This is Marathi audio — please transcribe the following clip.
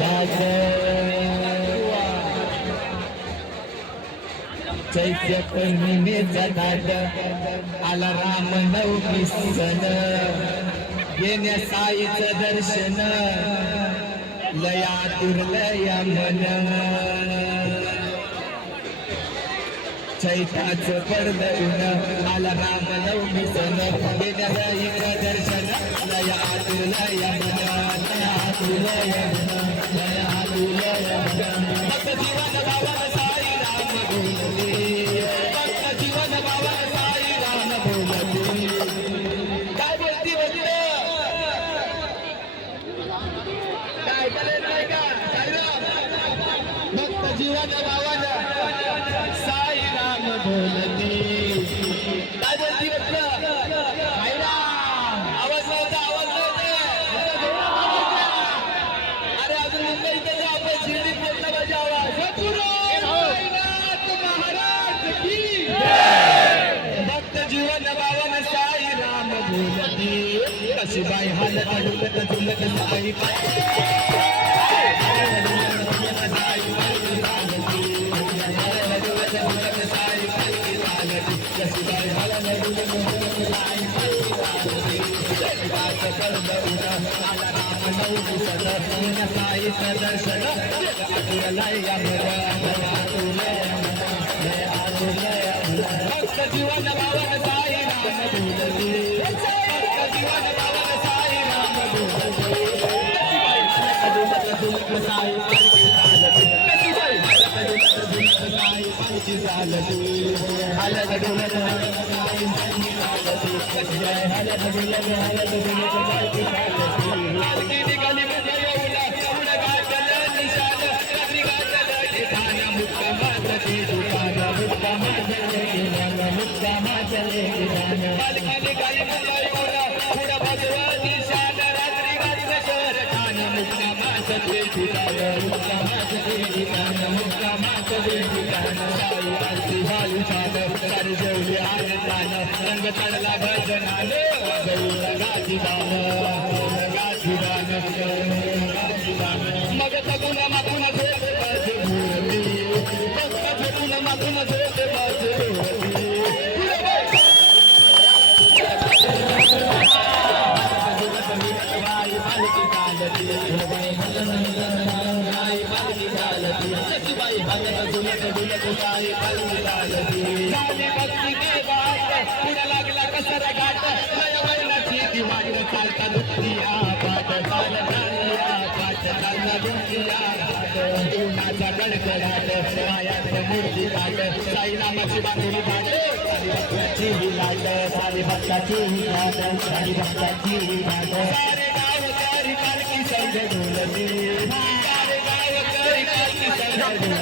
घाट चैत्य पौर्णिमेचा घाट आला राम नवमी सण घेण्या साईचं दर्शन लया दुर्लया मन चैत्राचं पडलं आला राम नवमी सण घेण्या साईचं दर्शन लया दुर्लया मन लया दुर्लया मन लया दुर्लया मन भक्त जीवन बाबा साई राम बोलले भक्त जीवन बाबा साई राम बोलले काय बोलती बोलते काय करेल नाही का भक्त जीवन बाबा साई राम बोलते काय बोलती बोलते आवाज नव्हता अरे अजून मुंबईत आपण शिर्डी पोहोचला पाहिजे आवाज महाराज की भक्त जीवन बावन साई राम बोलती कशी बाई हालत डुलत झुलत साई दर्शन भक्त जीवन बावन साई राम बोलते भक्त जीवन बावन साई राम बोलते साई रंग चढला भजनाने मग तगुन मागून झोपून मागून झोपे लागला कसर घाट वैनाची वाट चालता दुखिया पाट चालला दुखिया उन्हाचा कडकडाट पायात मूर्ती काट साई नामाची बांधुरी घाट सारी लाट सारी भक्ताची घाट सारी भक्ताची घाट सारे गाव करी कारकी संग डोलते सारे गाव करी कारकी संग डोलते